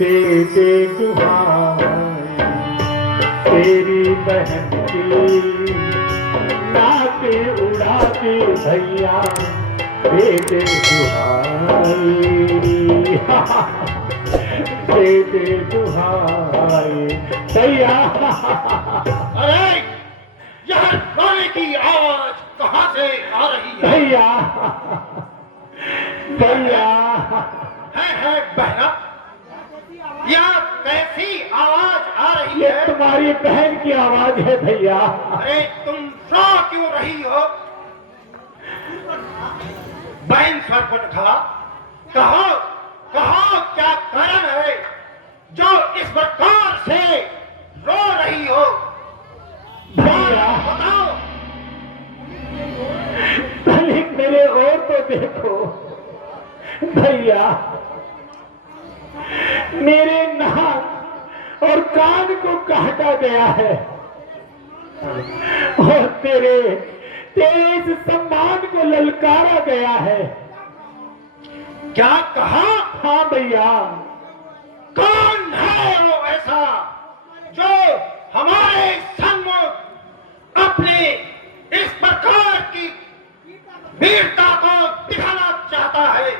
दे दुहाई तेरी बहन की नाके उड़ा के भैया दे दुहाई दे दुहाई भैया। अरे यह गाने की आवाज कहां से आ रही है? भैया भैया है बहना, यह कैसी आवाज आ रही ये है? तुम्हारी बहन की आवाज है भैया। अरे तुम रो क्यों रही हो? बहन सरपंच खा, कहो कहो क्या कारण है जो इस प्रकार से रो रही हो? भैया बताओ। पहले मेरे और तो देखो भैया, मेरे नाक और कान को काटा गया है और तेरे इस सम्मान को ललकारा गया है। क्या कहा? हाँ भैया। कौन है वो ऐसा जो हमारे सम्मुख अपने इस प्रकार की वीरता को दिखाना चाहता है?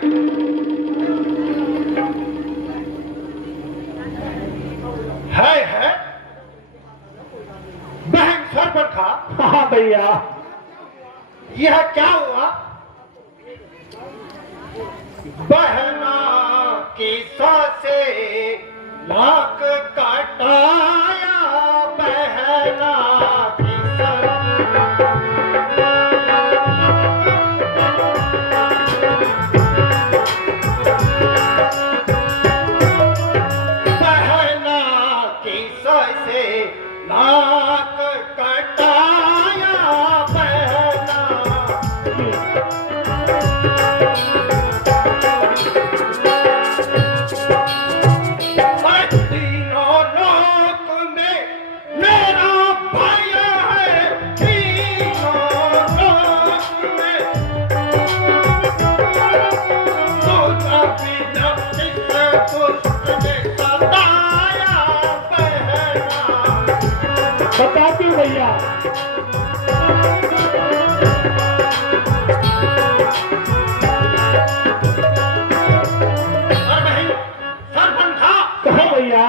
है बहन सरपंच खा। हाँ भैया। यह क्या हुआ? बहना की से लाख कटाया, बहना की बहना की से लाख कटाया, बहना तीनों लोक में मेरा भाई है, तीनों लोक में दूजा बिना इस दुष्ट ने सताया, बहना। बताती हूँ भैया। और नहीं सरपंच था। कहा भैया?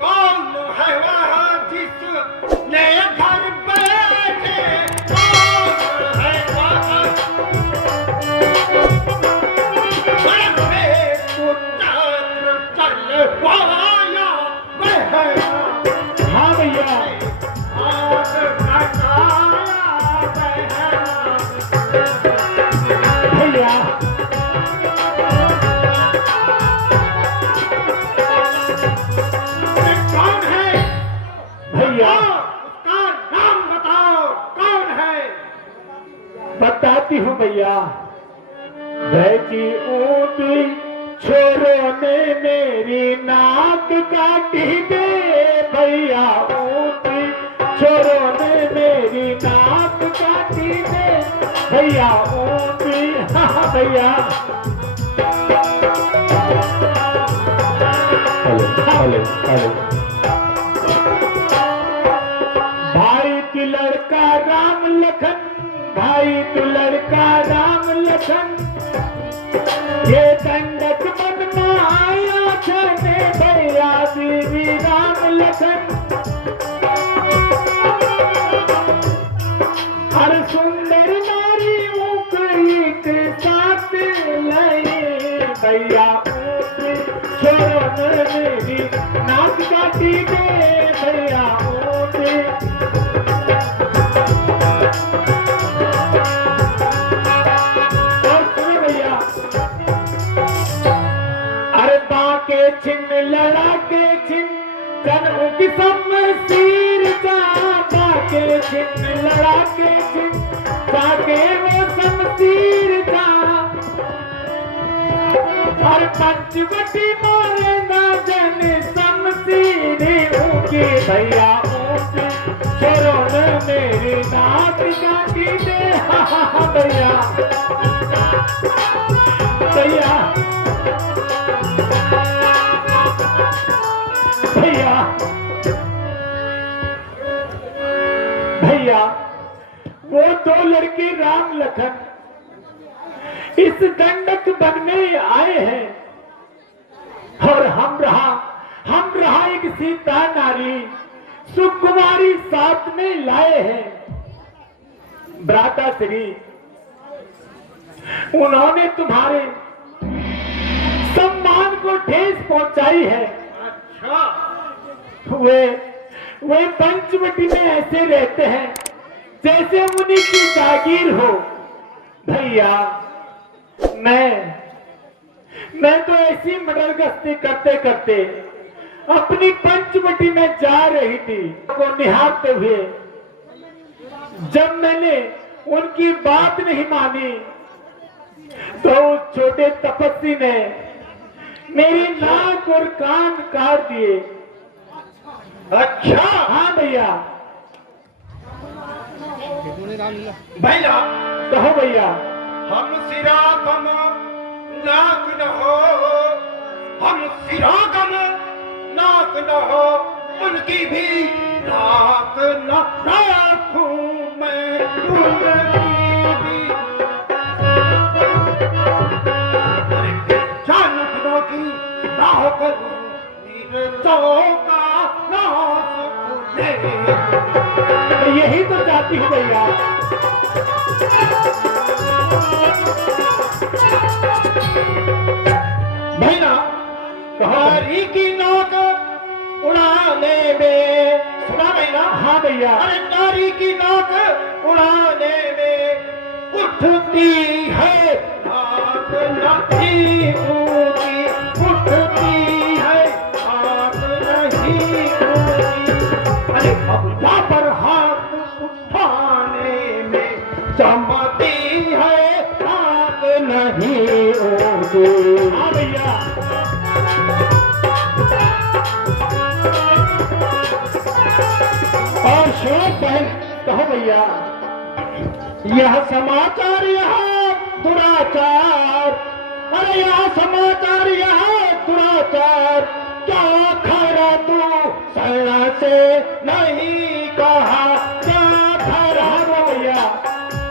कौन है वह जिसने घर बैठे? कौन है वह? मैं पुत्र चलवाया, बहना। हाँ भैया। आग लगाया, बहना। भैया ये कौन है? भैया उसका नाम बताओ, कौन है? बताती हूँ भैया। बैठी ऊँटी छोरों ने मेरी नाक काटी दे, भैया ऊँटी छोरों ने मेरी नाक काटी दे, भैया ऊँटी। हाँ भैया। Hello hello. भाई तू लड़का राम लखन, भाई तू लड़का राम लखन, ये दंडक मन माया छने, भैया देवी राम लखन। हर सुंदर नारी ऊक एक साथ लए, भैया ऊक छोरो ने मेरी नाक काटी दे, भैया ऊक। भैया अरे बाके छिन्न लड़ा के छिन्न जन्म की शमशीर जा, बाके छिन्न लड़ा के छिन्न जाके वो शमशीर जा। और पंचवटी मारे ना जन शमशीर ऊँकी, भैया ऊँकी छोरों ने मेरी नाक काटी दे। हाँ भैया भैया। वो दो लड़के राम लखन इस दंडक वन में आए हैं और हम रहा एक सीता नारी सुकुमारी साथ में लाए हैं। भ्राता श्री, उन्होंने तुम्हारे सम्मान को ठेस पहुंचाई है। अच्छा, वे पंचवटी में ऐसे रहते हैं जैसे उन्हीं की जागीर हो। भैया, मैं तो ऐसी मडर गश्ती करते करते अपनी पंचवटी में जा रही थी को निहारते हुए, जब मैंने उनकी बात नहीं मानी तो उस छोटे तपस्वी ने मेरी नाक और कान काट दिए। अच्छा, हाँ भैया। भैया, कहो भैया। हम सिरागम नाक न हो, हम सिरागम नाक न हो, उनकी भी नाक न राखूं मैं, उनकी भी जानकनों की राह करूं, तीर्थों का नाश उन्हें। यही तो चाहती हूँ भैया। भैया, हमारी की नाक उड़ाने में, सुना भैया? हाँ भैया। अरे नारी की नाक उड़ाने में उठती है नाक नहीं ऊँची, उठती है नाक नहीं ऊँची। अरे बबुला पर हाथ उठाने में चमकती है नाक नहीं ऊँची। हाँ भैया। और शोक बहन, कहो भैया, यह समाचार, यह दुराचार, अरे यह समाचार, यह दुराचार, क्या खरा तू सरला से नहीं कहा, क्या खरा भैया?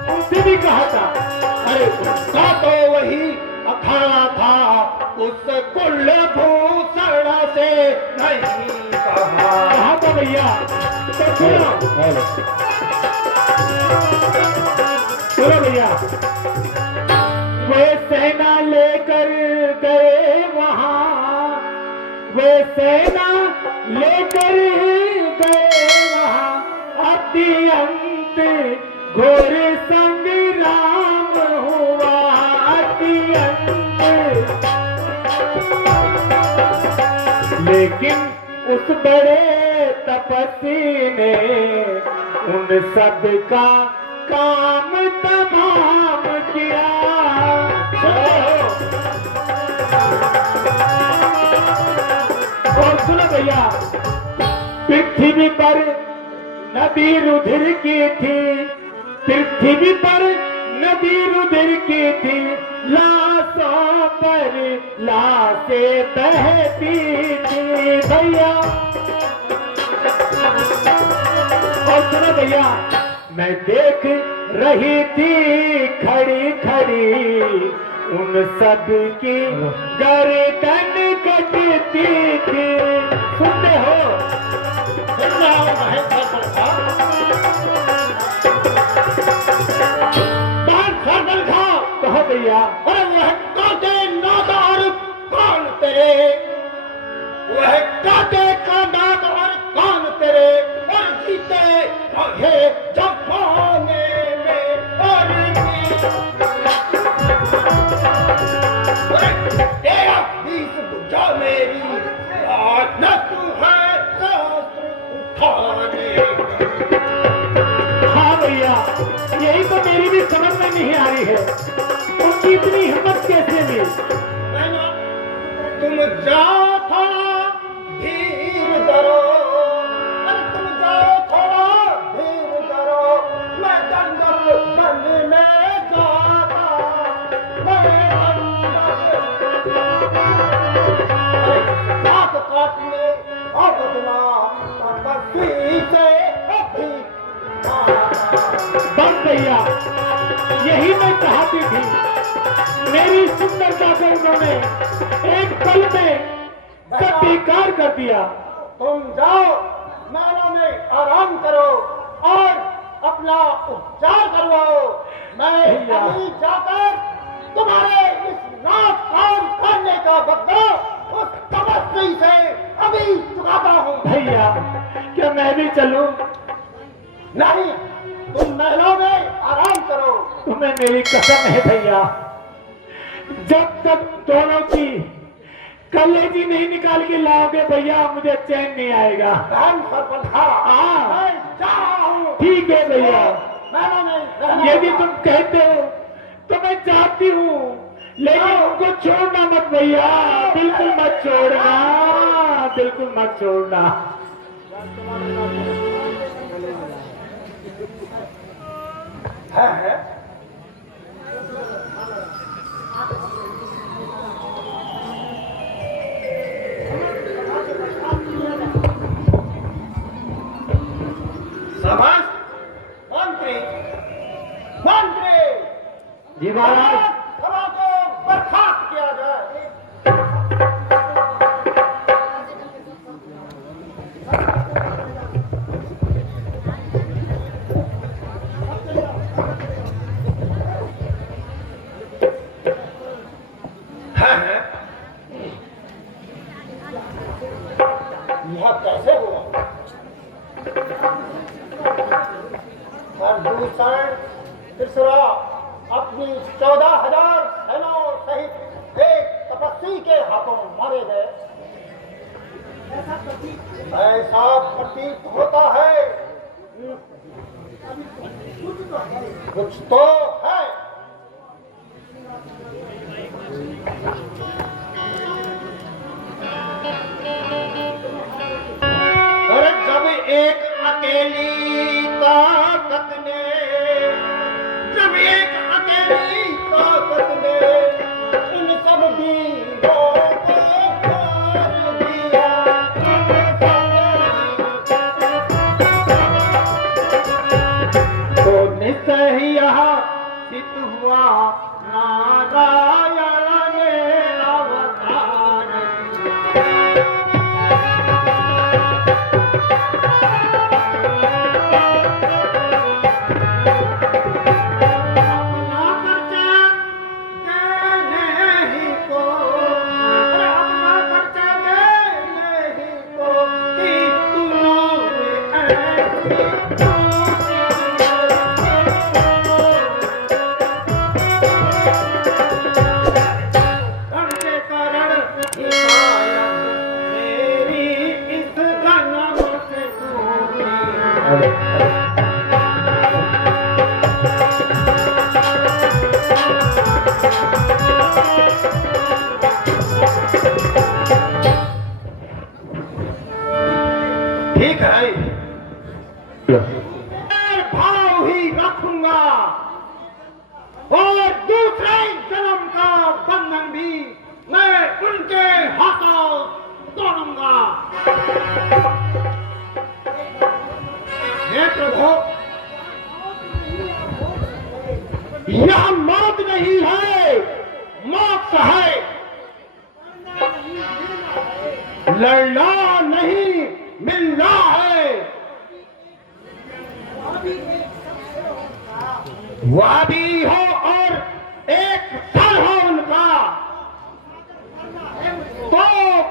उनसे भी कहा था। अरे उसका तो वही अखाड़ा था, उस कुलभूषण से नहीं कहा। कहा तो भैया। तो सुनो भैया। वे सेना लेकर गए वहां, वे सेना लेकर गए वहां, अत्यंत घोर संग्राम हुआ, अत्यंत। लेकिन उस बड़े तपस्वी ने उन सब का काम तमाम किया। और सुनो भैया, पृथ्वी पर नदी रुधिर की थी, पृथ्वी पर नदी रुधिर की थी, लाशों पर लाशें बहती थी भैया। और सुनो भैया, मैं देख रही थी खड़ी खड़ी उन सब की गर्दन कटती थी। सुनते हो? सुन रहा हूं महेश सर खाओ। कहो भैया। अरे वह काटे नादार कौन तेरे, वह काटे का नाद और कौन तेरे, और जीते रहे जमाने में, और तेरा बीस बुझा मेरी लानत है शास्त्र उठाने। हाँ भैया, यही तो मेरी भी समझ में नहीं आ रही है, उनकी इतनी हिम्मत कैसे हुई? तुम जाओ थोड़ा धीर धरो, अरे तुम जाओ थोड़ा धीर धरो, मैं दंडक वन में जाता, मैं दंडक काटने और बदला तपस्वी से अभी बस भैया, यही मैं चाहती थी। मेरी सुंदरता को उन्होंने एक पल में सब बेकार कर दिया। तुम जाओ, महलों में आराम करो और अपना उपचार करवाओ। मैं अभी जाकर तुम्हारे इस रात काम करने का बदला उस तपस्वी से अभी चुकाता हूँ। भैया, क्या मैं भी चलूं? नहीं, तुम महलों में आराम करो। तुम्हें मेरी कसम है भैया, जब तक दोनों की कलेजी नहीं निकाल के लाओगे भैया, मुझे चैन नहीं आएगा। मैं जा रहा हूँ। ठीक है भैया, महलों में रहना यदि होगा। तुम कहते हो तो मैं चाहती हूँ, लेकिन उनको छोड़ना मत भैया, बिल्कुल मत छोड़ना, बिल्कुल मत छोड़ना। है शाबाश मंत्री, मंत्री जी महाराज। सभा को बर्खास्त किया जाए। यह कैसे हुआ? दूषण तीसरा अपनी 14,000 सेनाओं सहित एक तपस्वी के हाथों मारे गए। ऐसा प्रतीत होता है कुछ तो है। अरे जब एक अकेली ताकत ने, जब एक अकेली ताकत ने उन सब वीरों को मार दिया, तो निश्चय ही यहाँ सिद्ध हुआ नारायण में अवतार। ठीक है, भाव ही रखूंगा और दूसरे जन्म का बंधन भी मैं उनके हाथों तोड़ूंगा। हे प्रभु, यह मौत नहीं है, मौत है। लड़ना नहीं, मिलना है। वह भी हो और एक सर हो उनका, तो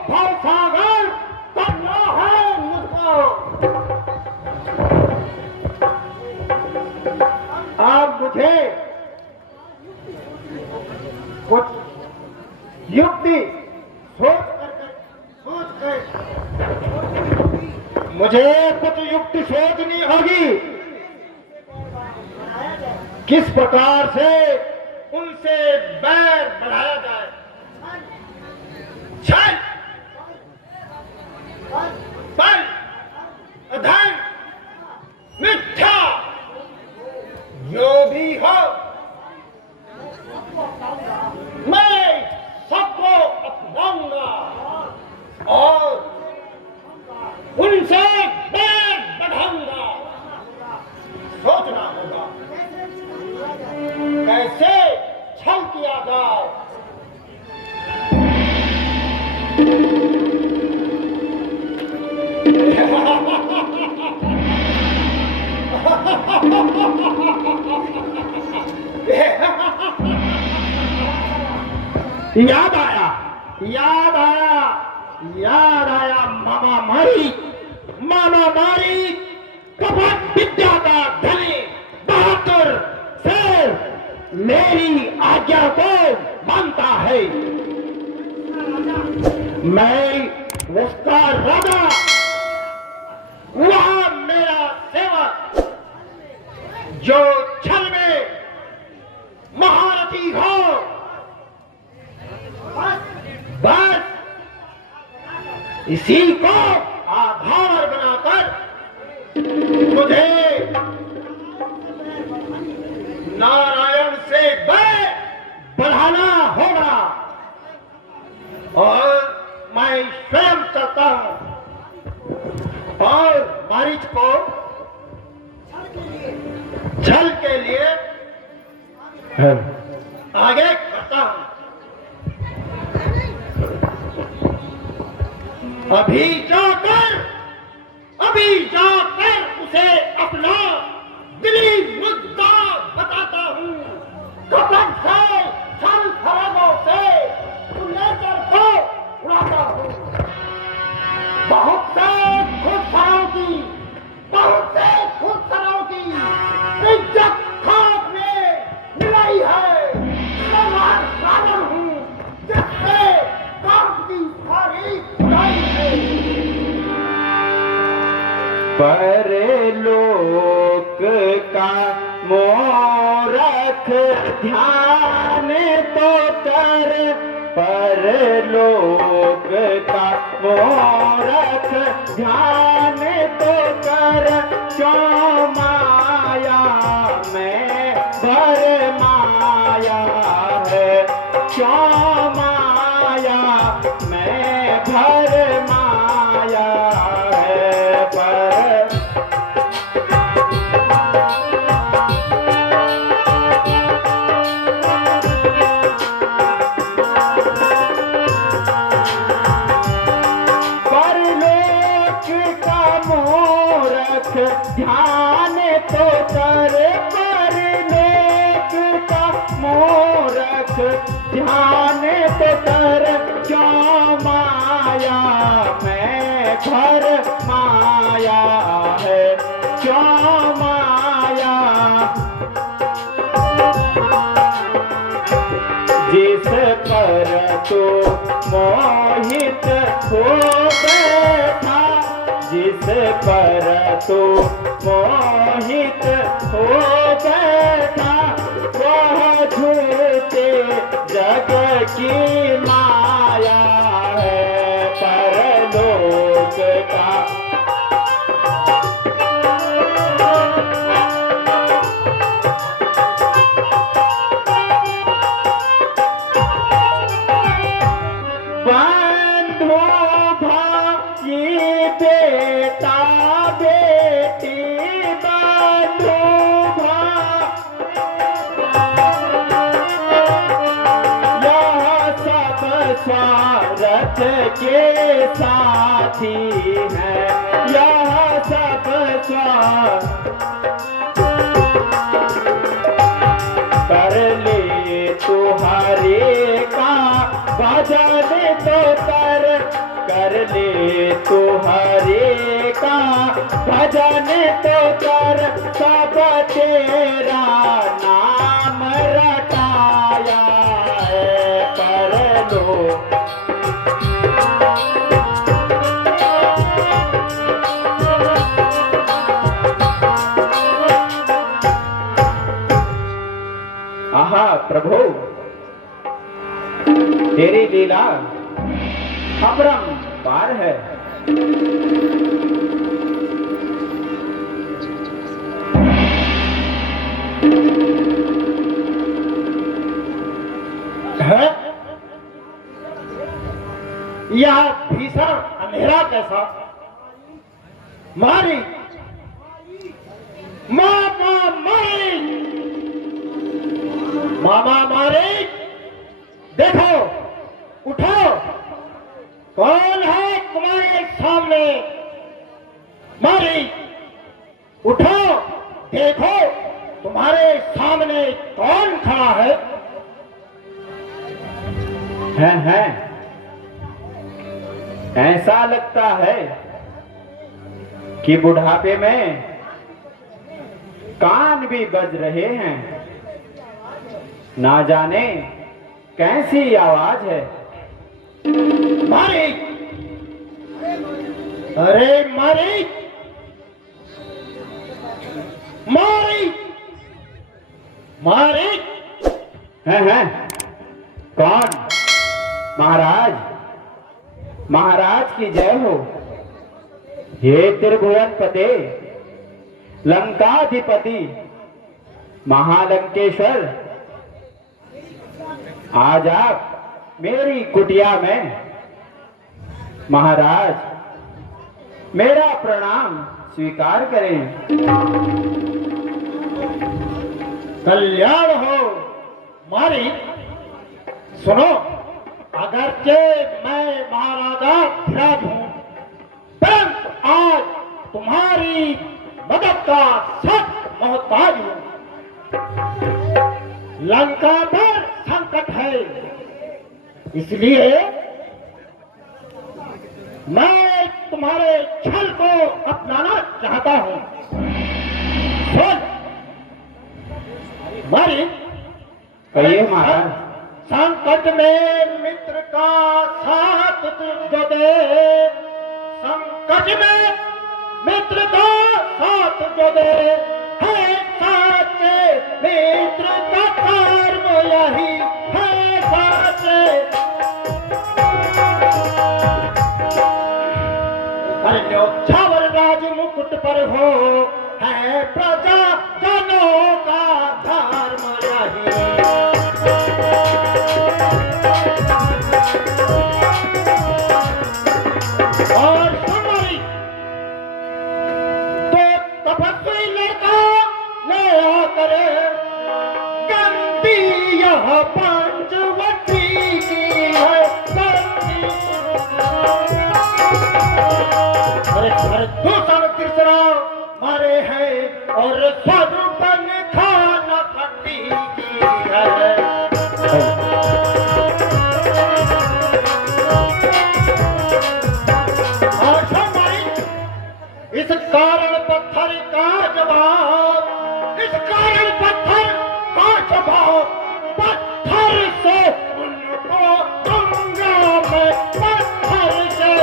भवसागर करना है मुझको। आप मुझे कुछ युक्ति सोच मुझे कुछ युक्ति सोचनी होगी, किस प्रकार से उनसे बैर बढ़ाया जाए। छल, बल, अधर्म, मिथ्या, जो भी हो, मैं सबको अपनाऊंगा और उनसे बैर बढ़ाऊंगा। सोचना होगा। याद आया, याद आया, याद आया मामा मारी, मामा मारी कपट विद्या का धनी बहादुर शेर मेरी आज्ञा को मानता है। मैं उसका राजा, वह मेरा सेवक जो छल में महारथी हो। बस इसी को आधार बनाकर मुझे नारायण से बैर बढ़ाना होगा और मैं स्वयं करता हूं और मारीच को छल के लिए आगे करता हूं। अभी जाकर उसे अपना दिली मुद्दा बताता हूं। कपट से छल फरेबों से लेकर को उड़ाता हूं। बहुत से खुद सराओं की इज्जत खाक में मिलाई है। मैं रावण हूं जिससे काम की सारी खुदाई है। परलोक का मोरख ध्यान तो कर, परलोक का मोरख ध्यान तो कर, क्यों माया में भर माया है, क्यों माया में भर माया है। परलोक का मोरख ध्यान तो कर, परलोक का मोरख ध्यान तो कर, क्यों माया में भर माया है, क्यों माया। जिस पर तो मोहित हो बैठा, जिस पर तो मोहित हो बैठा, वह झूठे जग की माया है। परलोक का बंधु भाई बेटा बेटी, बंधु भाई यह सब स्वार्थ के साथी है, यह सब स्वार्थ। कर ले तुहारे का भजन तो कर ले तुहारे का भजन तो कर, सब तेरा नाम रटाया है। परलोक आहा प्रभु, तेरी लीला अपरंपार है। यह भीषण अंधेरा कैसा? मारी मामा मारी, मामा मारी, देखो उठो, कौन है तुम्हारे सामने? मारी उठो, देखो तुम्हारे सामने कौन है ऐसा लगता है कि बुढ़ापे में कान भी बज रहे हैं। ना जाने कैसी आवाज है। मारी, अरे मारी, मारी, मारी। है कौन? महाराज, महाराज की जय हो। हे त्रिभुवन पते, लंकाधिपति, महालंकेश्वर, आज आप मेरी कुटिया में। महाराज, मेरा प्रणाम स्वीकार करें। कल्याण हो। मारी, सुनो, अगरचे मैं महाराजा धीराज हूं, परंतु आज तुम्हारी मदद का सख्त मोहताज हूं। लंका पर संकट है, इसलिए मैं तुम्हारे छल को अपनाना चाहता हूं। सुन मारी, कहिए महाराज। संकट में मित्र का साथ जो दे, संकट में मित्र का साथ जो दे, है साचे मित्र का कर्म यही है साचे। छावर राज मुकुट पर हो, है प्रजा जनों का धर्म यही। और सुनवाई तो तपस्वी लड़का ले आकर गंदी यह पंचवटी की है गंदी। अरे दूसरा तीसरा मारे है और स्वरूपन खाना खट्टी की है। इस कारण पत्थर का जवाब, इस कारण पत्थर का जवाब, पत्थर से उनको दूंगा मैं, पत्थर से।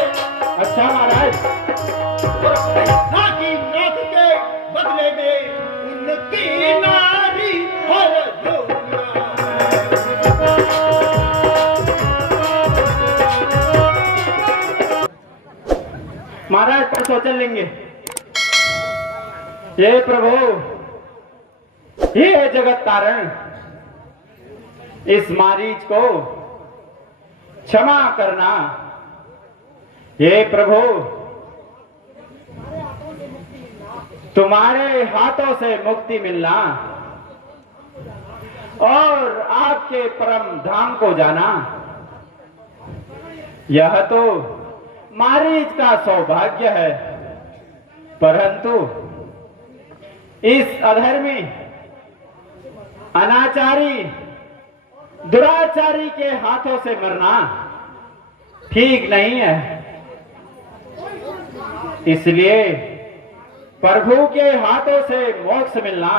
अच्छा महाराज। और पैसा की नाक के बदले में उनकी नारी हर दूंगा। महाराज पर सोचन लेंगे। ये प्रभु, ये है जगत तारण, इस मारीच को क्षमा करना। हे प्रभु, तुम्हारे हाथों से मुक्ति मिलना और आपके परम धाम को जाना, यह तो मारीच का सौभाग्य है। परंतु इस अधर्मी, अनाचारी, दुराचारी के हाथों से मरना ठीक नहीं है। इसलिए प्रभु के हाथों से मोक्ष मिलना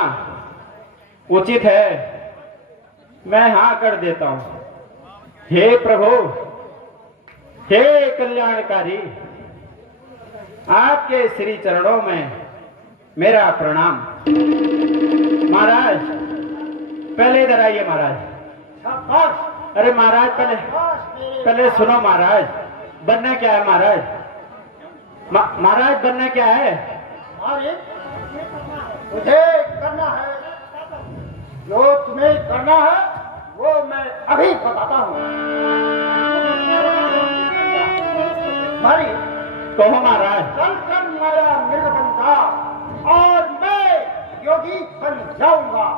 उचित है। मैं हाँ कर देता हूं। हे प्रभु, हे कल्याणकारी, आपके श्री चरणों में मेरा प्रणाम। महाराज पहले इधर आइए। महाराज, अरे महाराज पहले सुनो। महाराज बनना क्या है? महाराज महाराज बनना क्या है? मुझे करना है जो तुम्हें करना है, वो मैं अभी बताता हूँ। मारी, कहो महाराज। कल कर माया मृग बन जा और मैं योगी बन जाऊंगा,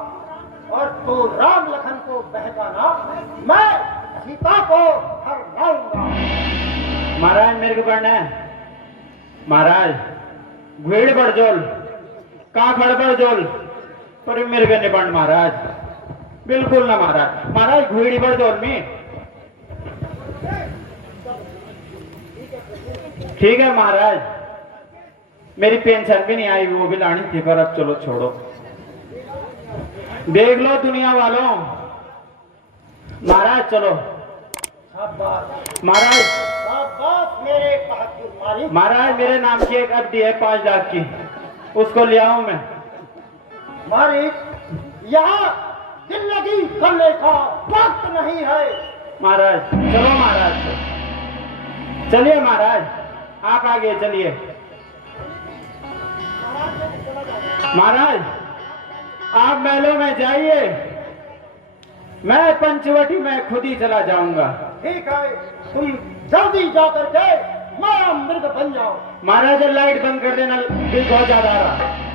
और तू राम लखन को बहकाना, मैं सीता को हर लाऊंगा। महाराज मेरे को बनना है। महाराज भीड़ बड़जोल का खड़बड़जोल पर मेरे को निबंध। महाराज बिल्कुल ना। महाराज भीड़ बड़जोल में ठीक है महाराज, मेरी पेंशन भी नहीं आई, वो भी लानी थी, पर अब चलो छोड़ो। देख लो दुनिया वालों, महाराज चलो। शाबाश महाराज, शाबाश मेरे बहादुर मालिक। महाराज मेरे नाम की एक अवधि है 5 लाख की, उसको ले आऊं मैं। मालिक, यहाँ जिंदगी करने का वक्त नहीं है। महाराज चलो, महाराज चलिए, महाराज आप आगे चलिए। महाराज आप महलों में जाइए, मैं पंचवटी में खुद ही चला जाऊंगा। ठीक है, तुम जल्दी जाकर के मारा मृग बन जाओ। महाराज लाइट बंद कर देना, बिल बहुत ज्यादा आ रहा।